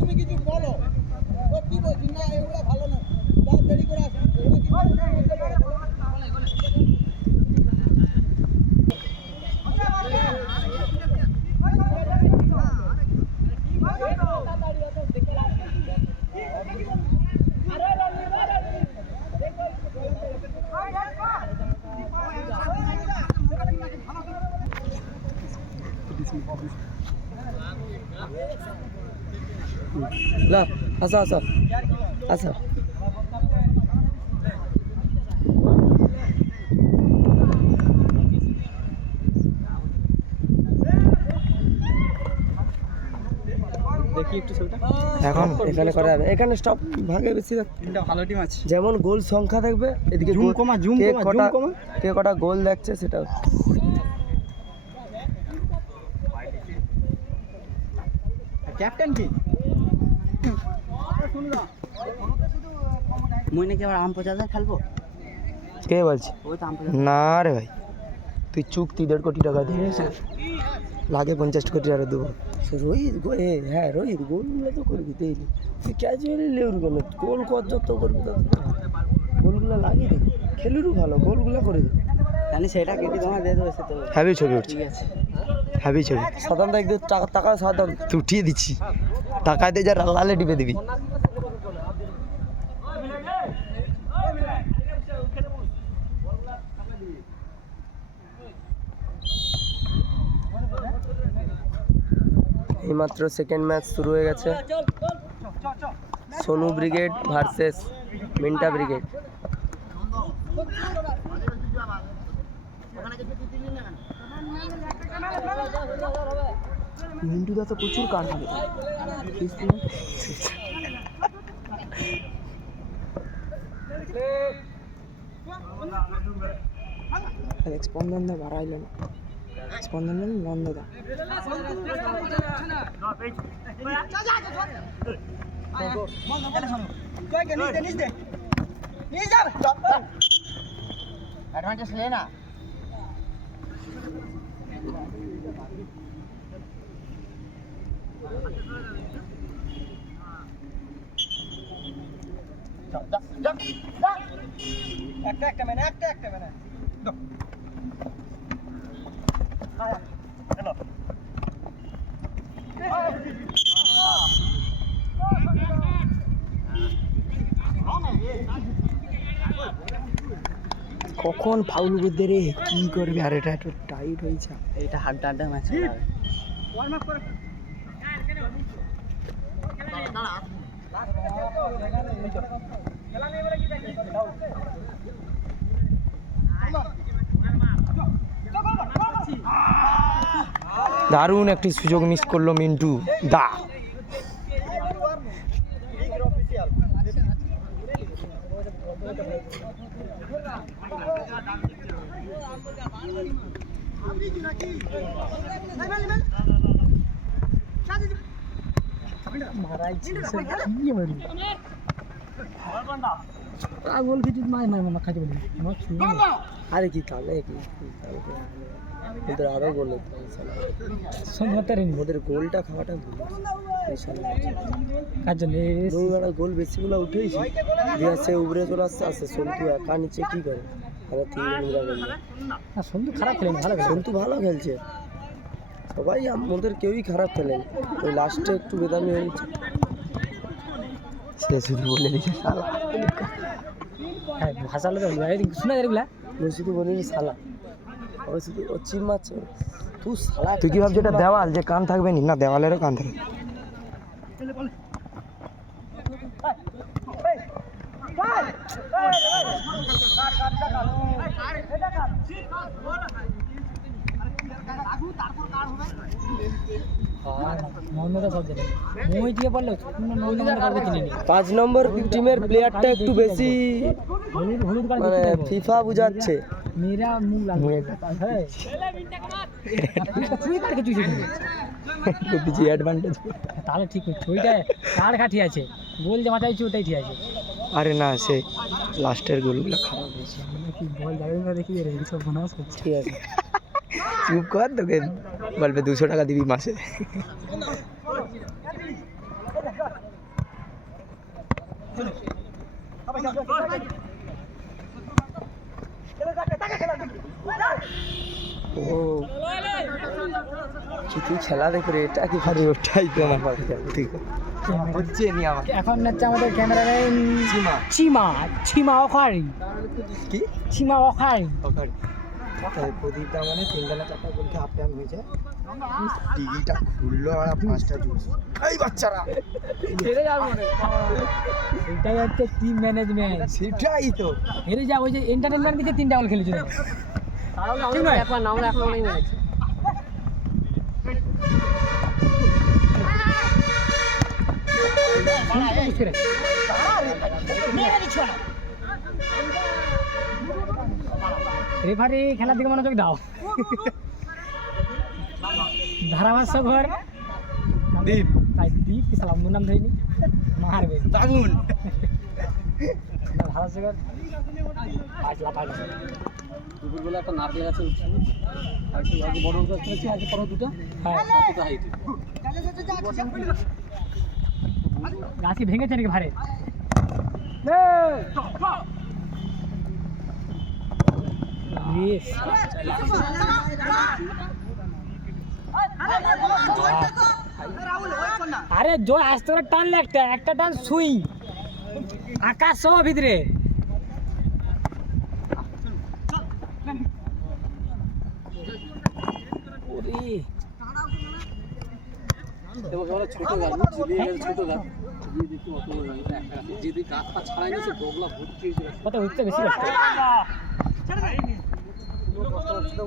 তুমি কিছু বলো কি বলছি না এগুলো ভালো না দেরি করে আসবে ला আসো আসো আসো দেখি একটু ছবিটা এখন এখানে করা যাবে এখানে স্টপ ভাগে বেশি তিনটা ভালো টিম আছে যেমন গোল সংখ্যা দেখবে এদিকে জুম কমা কে কটা গোল দেখছে সেটা ক্যাপ্টেন কি মুই নাকি আবার আম পচাতে খেলবো কে বলছে ওই তো আম না রে ভাই তুই চুক্তি 1.5 কোটি টাকা দিয়েছে লাগে 50 কোটি টাকা দেবো রোহিত হ্যাঁ রোহিত গোলগুলো তো করবি তাইলে তুই ক্যাজুয়ালি লেউর গেল গোল কত যত করবি তত গোলগুলো লাগিয়ে দে খেলুরও ভালো গোলগুলো করে দে জানি সেটা কেটে তোমার দিয়ে দেবো সে তো হ্যাভি ছবি উঠছে ঠিক আছে হ্যাভি ছবি সাধারণত একদম টাকা সাধারণ তুই উঠিয়ে দিচ্ছি টাকায় দিয়ে যা লালে টিপে দিবি এইমাত্র সেকেন্ড ম্যাচ শুরু হয়ে গেছে সোনু ব্রিগেড ভার্সেস মিন্টা ব্রিগেড মিন্টুদা তো প্রচুর কান হবে স্পন্দন দা বাড়াইল না স্পন্দন বন্ধ দা অ্যাডভান্টেজ লে না একটা মানে কখন ফাউল করতে রে কি করবি আর এটা একটু টাইট হয়েছে এটা হাড্ডা হাড্ডা ম্যাচ দারুণ একটি সুযোগ মিস করলো মিন্টু দা আরে কি কালে ওদের আরো গোল ওদের গোলটা খাওয়াটা কার জন্য গোল বেশিগুলো উঠেইছে দিয়ে সে উবরে চলে আসতে আসছে সন্তু একা নিচে কি করে সন্তু খারাপ খেলেন ভালো সন্তু ভালো খেলছে সবাই আমাদের কেউই খারাপ খেলেন ওই লাস্টে একটু বেদামি হয়েছে সে শুধু বলে দিচ্ছে শালা ভাষা শোনা যায় শুধু বলি শালা শুধু ও চিম মারছে তুই শালা তুই কি ভাবছিস এটা দেওয়াল যে কান থাকবে না দেওয়ালেরও কান থাকে পাঁচ নম্বর টিমের প্লেয়ারটা একটু বেশি মানে ফিফা বুঝাচ্ছে তাহলে ঠিক ওইটা কার কাঠি আছে গোল যে মাথায় ওটাই ঠিক আছে আরে না সে লাস্টের গোলগুলো খারাপ হয়েছে বল যাবে না দেখি সব মনে ঠিক আছে চুপ কর তোকে বলবে 200 টাকা দিবি মাসে। ও তুই খেলা দেখে রে, এটা কি ভারী ওঠাই তো না ঠিক হচ্ছে নি আমার। এখন হচ্ছে আমাদের ক্যামেরাম্যান চিমা অখারি কি চিমা অখারি। প্রদীপটা মানে 3টা না 4টা বলতে হাফ টাইম হয়েছে, টিভিটা খুললো আর 5টা জুস এই বাচ্চারা হেরে যাবো না, এটাই হচ্ছে টিম ম্যানেজমেন্ট। সেটাই তো হেরে যাবো, ওই যে এন্টারটেনমেন্ট দিতে 3টা গোল খেলেছিল। ঠিক নয়? আমরা এখন অনেক মেরেছি। রেফারি খেলার দিকে মনোযোগ দাও। ধারাভাষ্য ঘর দীপ তাই দীপ কি সালাম নাম ধরিনি মারবে দাগুন ধারাভাষ্য ঘর পাঁচলা পাঁচলা। দুপুরবেলা একটা নারকেল গাছে উঠছি, আর কি আগে বড় গাছ করেছি, আগে পরে দুটো হ্যাঁ কতটা হাইট। গাছি ভেঙেছে নাকি ভারে? ইয়েস আরে জয় আসতে করে টানলে একটা টান সুই আকাশ সব ভিতরে। ওরে এবং বলে ছোট গাছ, বুঝলি ছোট গাছ দিয়ে দিতে অত বড় গাছ, এটা একটা গাছ। যদি গাছটা ছাড়াই নিয়েছে ডগলা ভর্তি হয়েছে গাছ। কত উঠতে বেশি কষ্ট। পুরো কষ্ট হচ্ছে তো,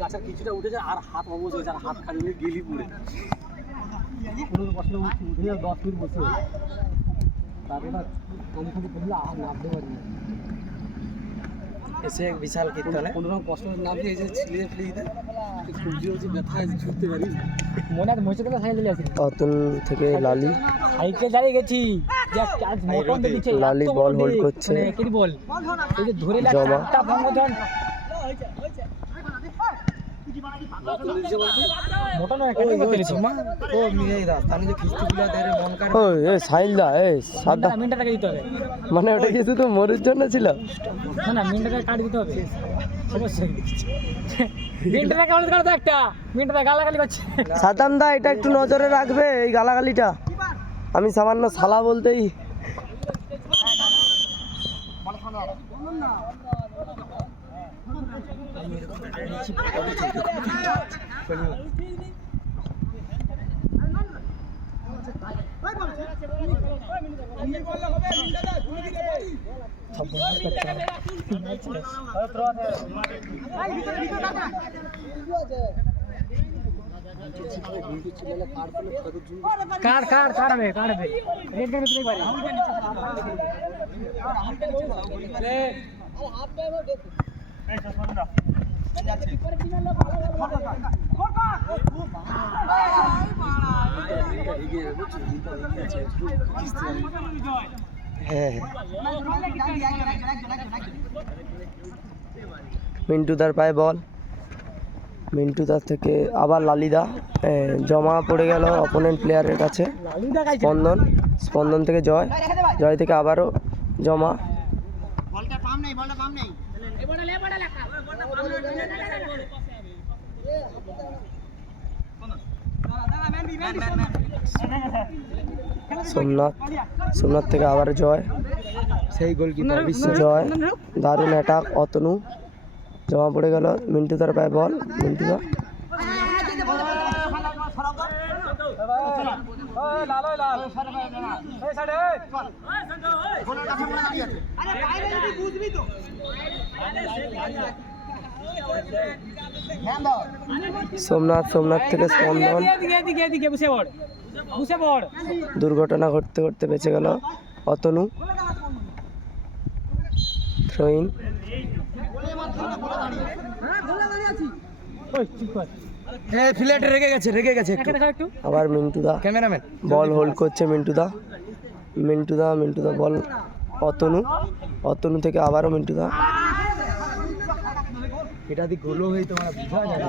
গাছের কিছুটা উঠে যায় আর হাত অবশ হয়ে যায়, আর হাত খালি হয়ে গেলি পুড়ে। পুরো কষ্ট উঠে 10 মিনিট বসে তারপরে আমি শুধু বললে আর নামতে পারি না। এসে বিশাল কীর্তন কোনো রকম কষ্ট না দিয়ে এই যে ছিলিয়ে ফেলে দিতে সবজি হচ্ছে ব্যথায় ছুটতে পারি। মনে আছে মোটরসাইকেল সাইকেল চলে আসি অতুল থেকে লালি সাইকেল দাঁড়িয়ে গেছি যে আজ মোটন দেখেছি লালি বল হোল্ড করছে। মানে কি বল এই যে ধরে জমা। লাগটা বঙ্গজন মোটন ওই মিয়াই দা তাহলে যে খিস্তিগুলো দেরে মন কার ওই এ সাইলদা এ সাদা মিনিটটা টাকা দিতে হবে। মানে ওটা কিছু তো মরের জন্য ছিল না মিনিটটা টাকা কাট দিতে হবে অবশ্যই। মিনিটটা টাকা অনেক কাটতো একটা মিনিটটা গালাগালি করছে। সাদাম দা এটা একটু নজরে রাখবে এই গালাগালিটা। আমি সামান্য শালা বলতেই কাটবে রেড কার্ড দিতে পারে। হ্যাঁ মিন্টুদার পায়ে বল, মিন্টুদার থেকে আবার লালিদা জমা পড়ে গেল অপোনেন্ট প্লেয়ারের কাছে। স্পন্দন থেকে জয় থেকে আবারও জমা। সোমনাথ থেকে আবার জয়, সেই গোলকিপার জয়, দারুণ অ্যাটাক অতনু, জমা পড়ে গেল মিন্টুদার পায়ে বল, মিন্টুদা সোমনাথ থেকে স্পন্দন, দুর্ঘটনা ঘটতে ঘটতে বেঁচে গেল অতনু। থ্রোইন রেগে গেছে একটু। আবার মিন্টুদা ক্যামেরাম্যান বল হোল্ড করছে, মিন্টুদা বল অতনু থেকে আবারও মিন্টুদা। এটা দি গোলও হই তোমরা বুঝা যায়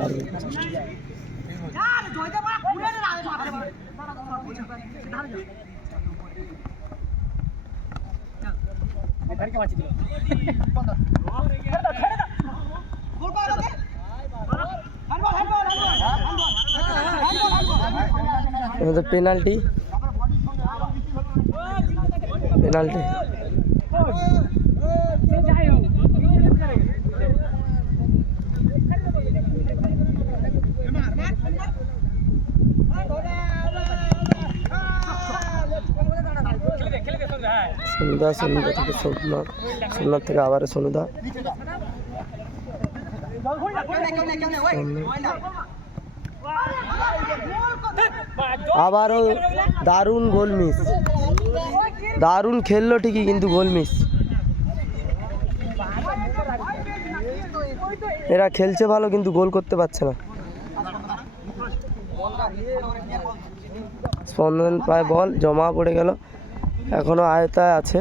আমাদের পেনাল্টি পেনাল্টি সনুদা সনুদা থেকে সোমনাথ সোমনাথ থেকে আবার সনুদা আবারও দারুণ গোল মিস দারুণ খেললো ঠিকই কিন্তু গোল মিস এরা খেলছে ভালো কিন্তু গোল করতে পারছে না স্পন্দন পায় বল জমা পড়ে গেল এখনো আয়তায় আছে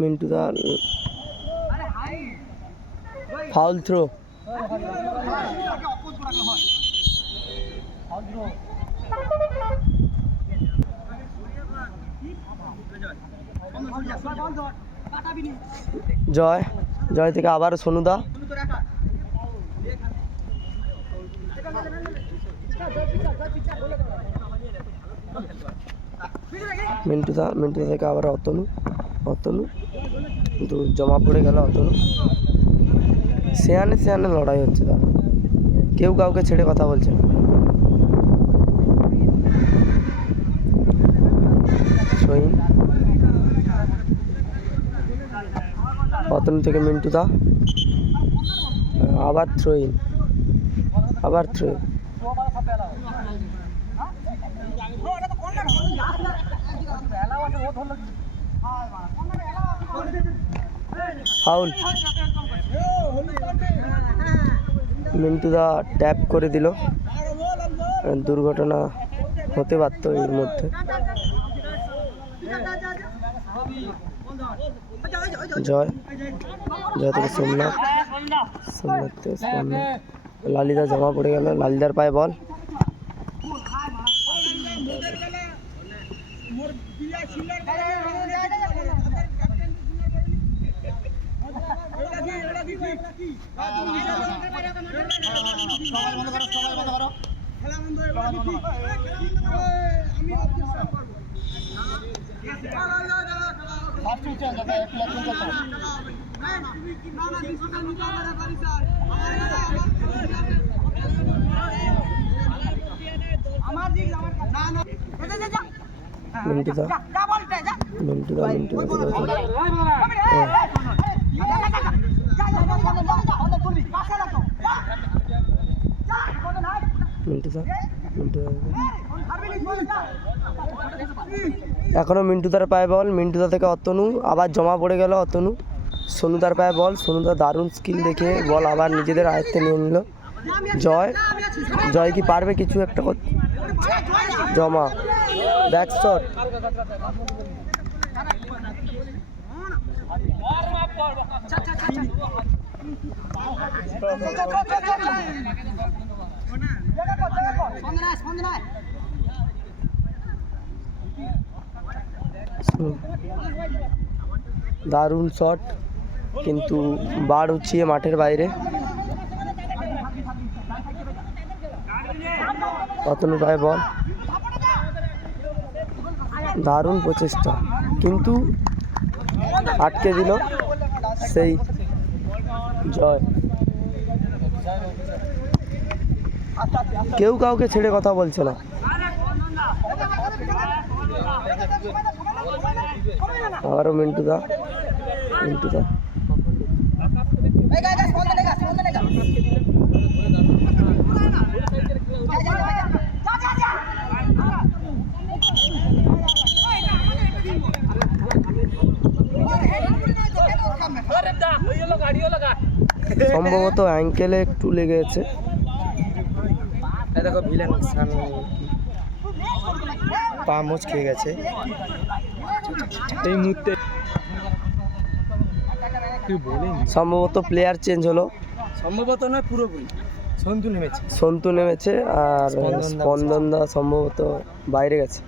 মিন্টু দা ফাউল থ্রো জয় জয় থেকে আবার সনুদা মিন্টুদা মিন্টুদা থেকে আবার অতনু অতনু কিন্তু জমা পড়ে গেল অতনু সেয়ানে সেয়ানে লড়াই হচ্ছে তার কেউ কাউকে ছেড়ে কথা বলছে না শহীন অতনু থেকে মিন্টুদা আবার থ্রোইন আবার থ্রোইন ফাউল মিন্টুদা ট্যাপ করে দিল দুর্ঘটনা হতে পারত এর মধ্যে জয় জয় থেকে সোমনাথ সোমনাথ থেকে সোমনাথ লালিদা জমা পড়ে গেল লালিদার পায়ে বল মিন্টুদা মিন্টুদা মিন্টুদা মিন্টুদা মিন্টুদা এখনো মিন্টুদার পায়ে বল মিন্টুদা থেকে অতনু আবার জমা পড়ে গেল অতনু সনুদার পায়ে বল সনুদা দারুণ স্কিল দেখে বল আবার নিজেদের আয়ত্তে নিয়ে নিল জয় জয় কি পারবে কিছু একটা করতে জমা ব্যাক শট দারুণ শট কিন্তু বার উঠিয়ে মাঠের বাইরে অতনু পায়ে বল দারুণ প্রচেষ্টা কিন্তু আটকে দিল সেই জয় কেউ কাউকে ছেড়ে কথা বলছে না আবারও মিন্টুদা মিন্টুদা সম্ভবত অ্যাঙ্কেলে একটু লেগেছে। দেখো ভিলেন পা মোচ খেয়ে গেছে এই মুহূর্তে তুই বলিনি সম্ভবত প্লেয়ার চেঞ্জ হলো, সম্ভবত নয় পুরোপুরি সন্তু নেমেছে। সন্তু নেমেছে আর স্পন্দন দা সম্ভবত বাইরে গেছে।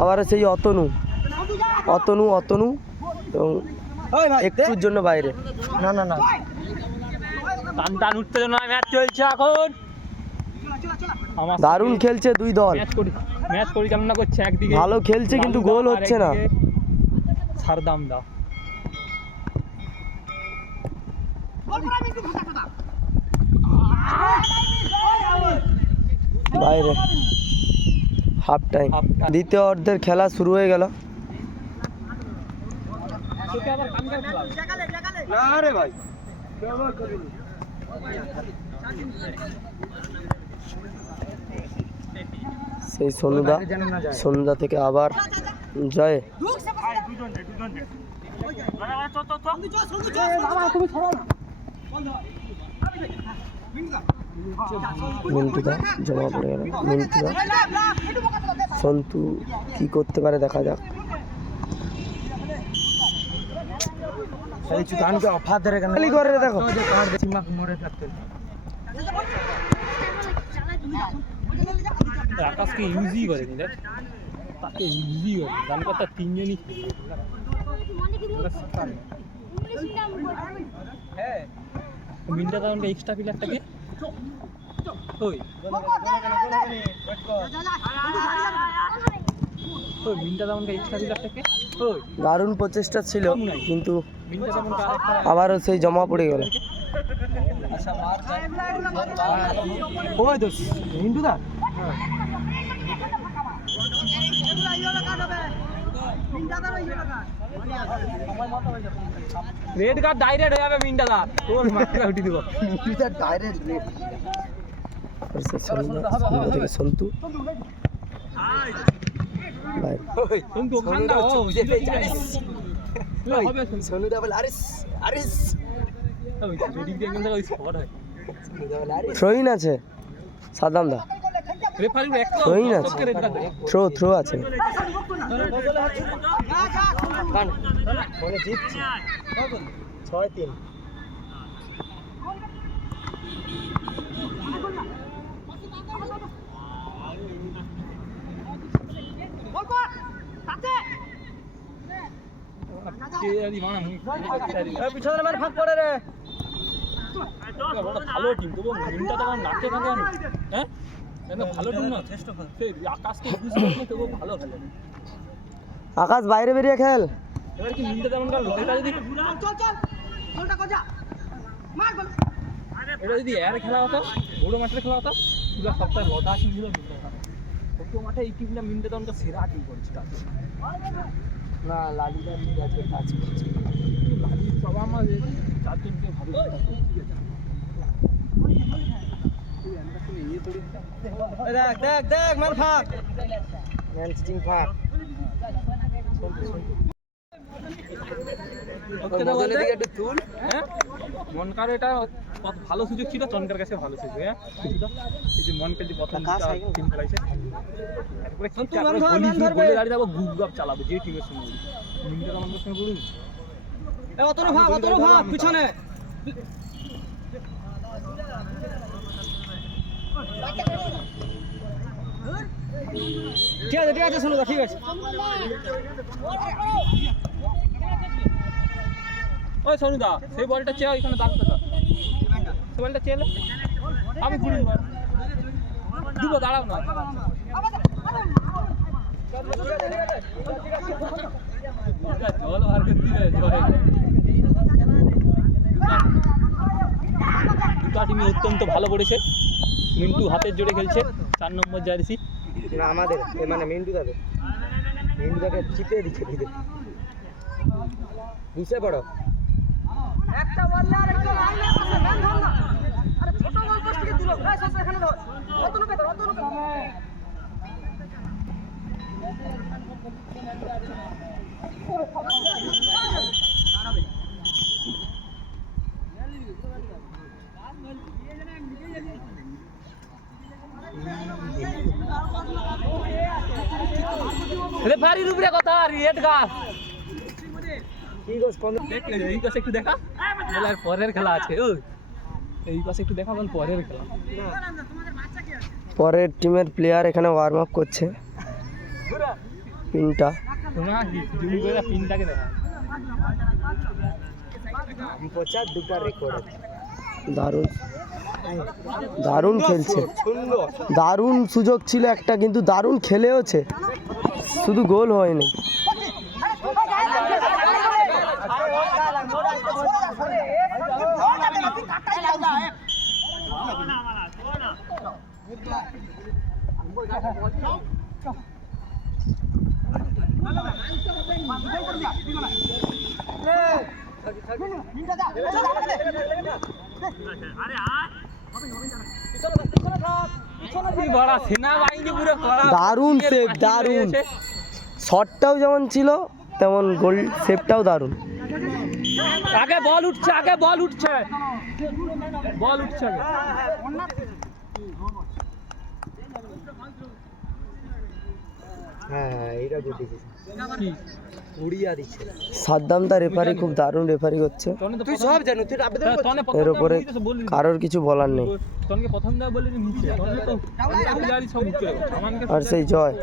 আবার সেই অতনু এবং একটুর জন্য বাইরে। না না না টান টান উত্তেজনা ম্যাচ চলছে এখন। আমার দারুণ খেলছে দুই দল, ম্যাচ পরিচালনা করছে একদিকে ভালো খেলছে কিন্তু গোল হচ্ছে না। সারদাম দা বাইরে। হাফ টাইম, দ্বিতীয় অর্ধের খেলা শুরু হয়ে গেল। আরে ভাই সেই সন্ধ্যা থেকে আবার জয়। মিন্টুদা জমা পড়ে গেল। মিন্টুদা সন্তু কি করতে পারে দেখা যাক। অফার ধরে কেন করে দেখো আকাশকে ইউজই করেনি দেখ, তাকে ইউজই করে গান কথা তিনজনই মিনটা তাহলে এক্সট্রা প্লেয়ারটাকে ওই মিনটা তেমনটা এক্সট্রা প্লেয়ারটাকে ওই দারুণ প্রচেষ্টা ছিল কিন্তু মিনটা তেমনটা আরেকটা আবারও সেই জমা পড়ে গেল। ওই দোষ হিন্দুদা রেড কার্ড ডাইরেক্ট হয়ে যাবে মিনটা দা, তোর মাথা উঠি দিব ডাইরেক্ট রেড। সন্ধ্যা থেকে সন্তু বাইরে। কিন্তু ওখানটা হবে সোনুদা বলে আরিস আরিস ওই রেডিং দিয়ে গেলে ওই স্পট হয়। থ্রোইন আছে সাদাম দা, রেফারি একটা থ্রোইন আছে, রেড কার্ড দেয়। থ্রো আছে। ফোনে জিতছি 6-3। কে জানি মানা মুই পিছনে মানে ফাঁক পড়ে রে। ভালো টিম তবু মিনটা তো আমার নাকে কাঁদে আনি হ্যাঁ ভালো টিম না চেষ্টা করে সেই আকাশকে ইউজ করতে তবু ভালো খেলে। আকাশ বাইরে বেরিয়ে খেল। এবার কি মিনটা তেমন কার লয়টা যদি এটা যদি এর খেলা হতো বড় মাঠের খেলা হতো পুরো সপ্তাহে লতা টিম ছিল ছোট মাঠে এই টিমটা মিনটা তেমন সেরা টিম করছে না লালিদা আজকে কাজ করছে। লালি সব আমার চারজনকে ভালো দেখ দেখ দেখ মান ফাঁক ম্যান স্টিং ফাঁক। মনকার এটা ভালো সুযোগ ছিল, চনকার কাছে ভালো সুযোগ। হ্যাঁ এই যে মনকে যে প্রথম টিম খেলাইছে দাঁড়িয়ে যাবো গুপ গাপ চালাবো যে টিমের সঙ্গে মিনটা আমাদের সঙ্গে বলুন অতনু ভাগ পিছনে ঠিক আছে শোনো ঠিক আছে। ওই সোনুদা সেই বলটা চেয়ে ওইখানে দাগ দাও, সেই বলটা চেয়ে আমি ঘুরি দিব দাঁড়াও না জল আর দুটা টিমই অত্যন্ত ভালো করেছে। মিন্টু হাতের জোরে খেলছে 4 নম্বর জার্সি। না আমাদের মানে মিন্টুদাকে চিপে দিচ্ছে দিতে বুঝতে পারো। একটা বল আর একটা লাইনে আছে ম্যান ধর না। আরে ছোট বল পোস্ট থেকে রেফারির উপরে কথা রেড কার্ড কি গোস কোন এই পাশে একটু দেখা বলে আর পরের খেলা আছে ওই এই পাশে একটু দেখা বল পরের খেলা পরের টিমের প্লেয়ার এখানে ওয়ার্ম আপ করছে পিনটা তোমরা কি জুম করে পিনটাকে দেখা দারুণ দারুণ খেলছে দারুণ সুযোগ ছিল একটা কিন্তু দারুণ খেলেওছে শুধু গোল হয়নি এই বড় সেনাবাহিনী পুরো কড়া দারুণ সেভ দারুণ শটটাও যেমন ছিল তেমন গোল সেভটাও দারুণ আগে বল উঠছে বল উঠছে আগে হ্যাঁ এইটা গুড ডিসিশন কি উড়িয়া দিচ্ছে সাদ্দাম দা রেফারি খুব দারুণ রেফারি করছে তুই সব জানো তুই আবেদন এর উপরে কারোর কিছু বলার নেই তনকে প্রথম দা বলে নিচে তনকে তো গাড়ি সব উঠছে আমাকে আর সেই জয়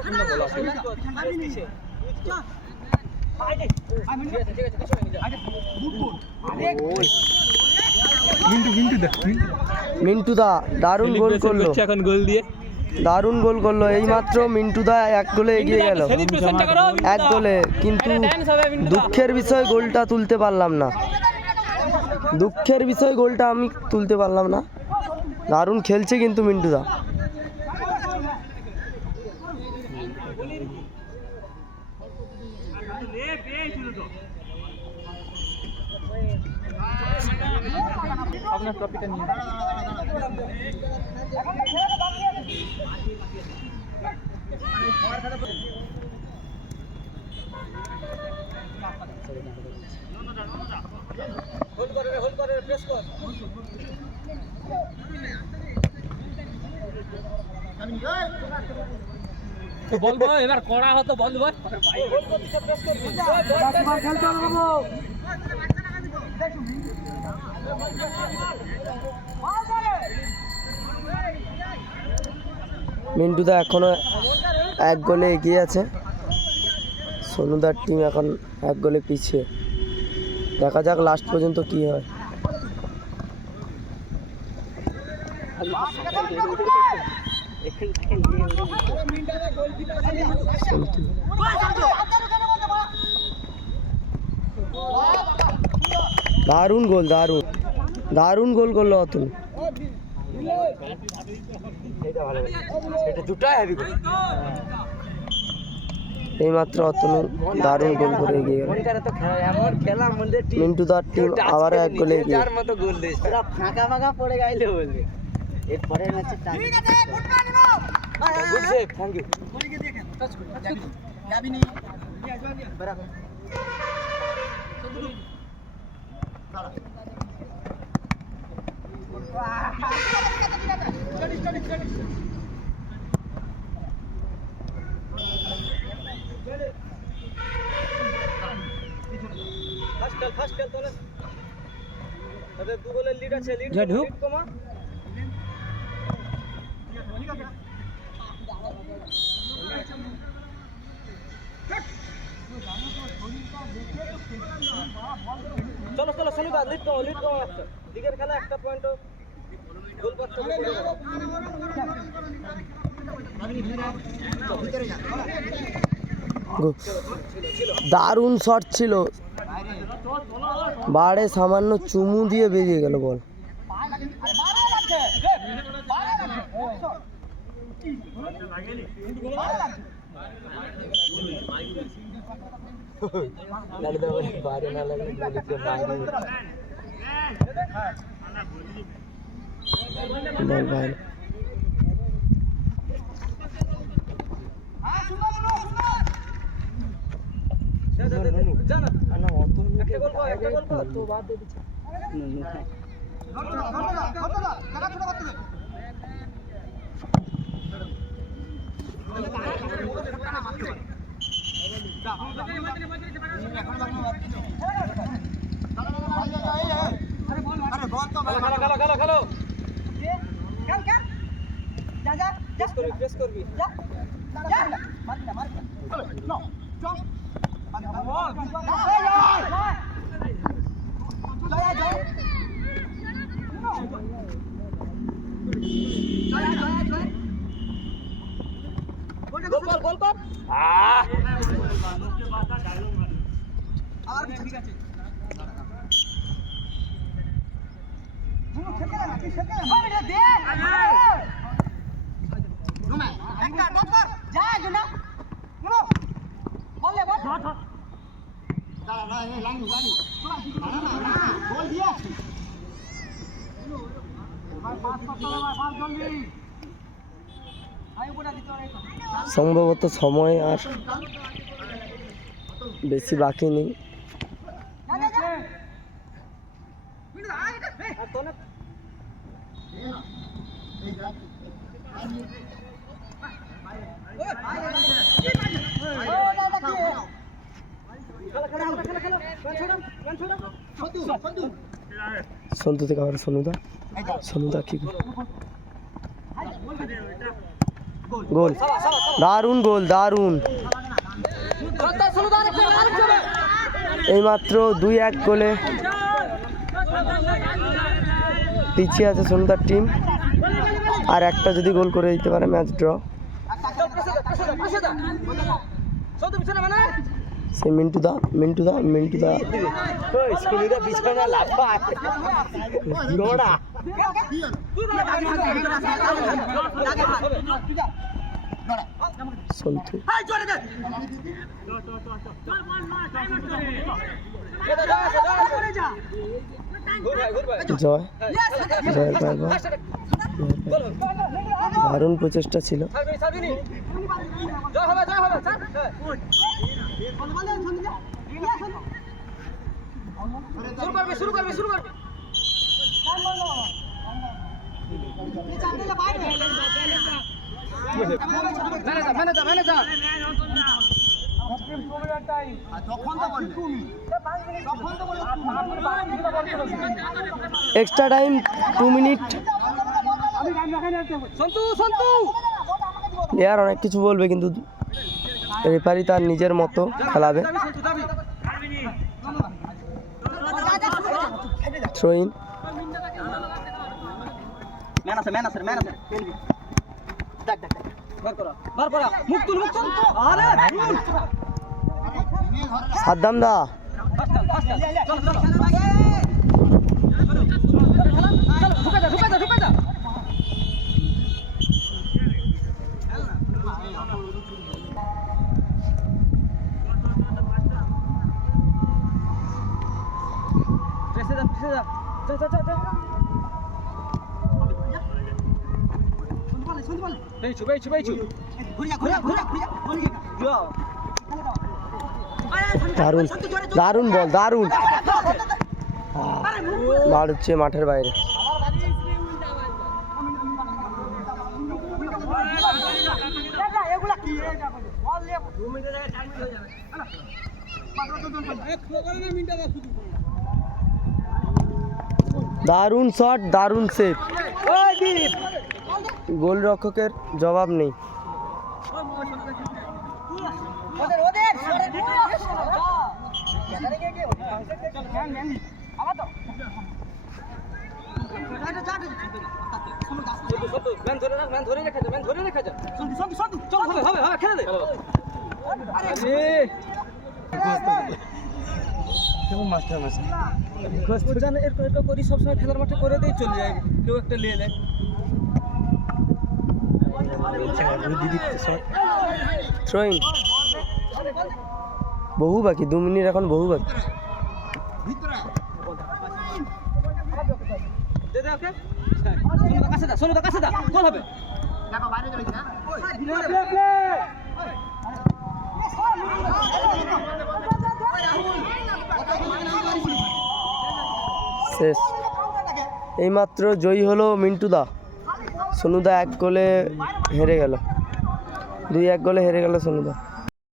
মিন্টু দা দারুণ গোল করলো এখন গোল দিয়ে দারুণ গোল করলো এইমাত্র মিন্টু দা এক গোলে এগিয়ে গেল এক গোলে কিন্তু দুঃখের বিষয় গোলটা তুলতে পারলাম না দুঃখের বিষয় গোলটা আমি তুলতে পারলাম না দারুণ খেলছে কিন্তু মিন্টু দা আপনার টপিকটা নিয়ে হোল্ড করে প্রেস কর বলবো এবার কড়া হতো বলবো মিন্টু দা এখনো এক গোলে এগিয়ে আছে সোনুদার টিম এখন এক গোলে পিছিয়ে দেখা যাক লাস্ট পর্যন্ত কি হয় দারুণ গোল দারুণ দারুণ গোল করলো অতুল এইমাত্র অতনু দারুণ গোল করে এগিয়ে গেল মিন্টু দার টিম আবার এক গোলে এগিয়ে ফাঁকা ফাঁকা পড়ে গাইলে বলবে এরপরে ম্যাচে গুড সেভ থ্যাংক ইউ যাবি নি বরাবর ফার্স্ট খেল তোলে তাদের দু গোলের লিড আছে লিড কমা চলো চলো সনুদা লিড কমা একটা লিগের খেলা একটা পয়েন্ট গোল করতে দারুণ শট ছিল বাড়ে সামান্য চুমু দিয়ে বেরিয়ে গেল বল বল বাইরে। যা না একটা গোল কর, একটা গোল কর। তো বাদ দিয়ে দিচ্ছে। খেলো প্রেস করবি গোল কর ঠিক আছে সম্ভবত সময় আর বেশি বাকি নেই। সন্তু থেকে আবার সোনুদা কি গোল, দারুণ গোল, দারুণ। এইমাত্র 2-1 গোলে পিছিয়ে আছে সোনুদার টিম। আর একটা যদি গোল করে দিতে পারে ম্যাচ ড্র। সে মিন্টুদা সন্তু জয় দারুণ প্রচেষ্টা ছিল। শুরু করবি manager extra time 2 minute. Player অনেক কিছু বলবে কিন্তু রেফারি তার নিজের মতো খেলাবে। Throw in. সাদ্দাম দা দারুণ দারুণ বল, দারুণ মার হচ্ছে মাঠের বাইরে। দারুণ শট, দারুণ সেভ। গোলরক্ষকের জবাব নেই। সবসময় খেলার মাঠে করে দিয়ে চলে যায়, কেউ একটা নিয়ে নেয়। থ্রোইং বহু বাকি, 2 মিনিট এখন বহু বাকি। দে দে ওকে সোনুদা কাছে দা গোল হবে শেষ। এইমাত্র জয়ী হলো মিন্টুদা, সোনুদা 1 গোলে হেরে গেল, 2-1 গোলে হেরে গেল সোনুদা।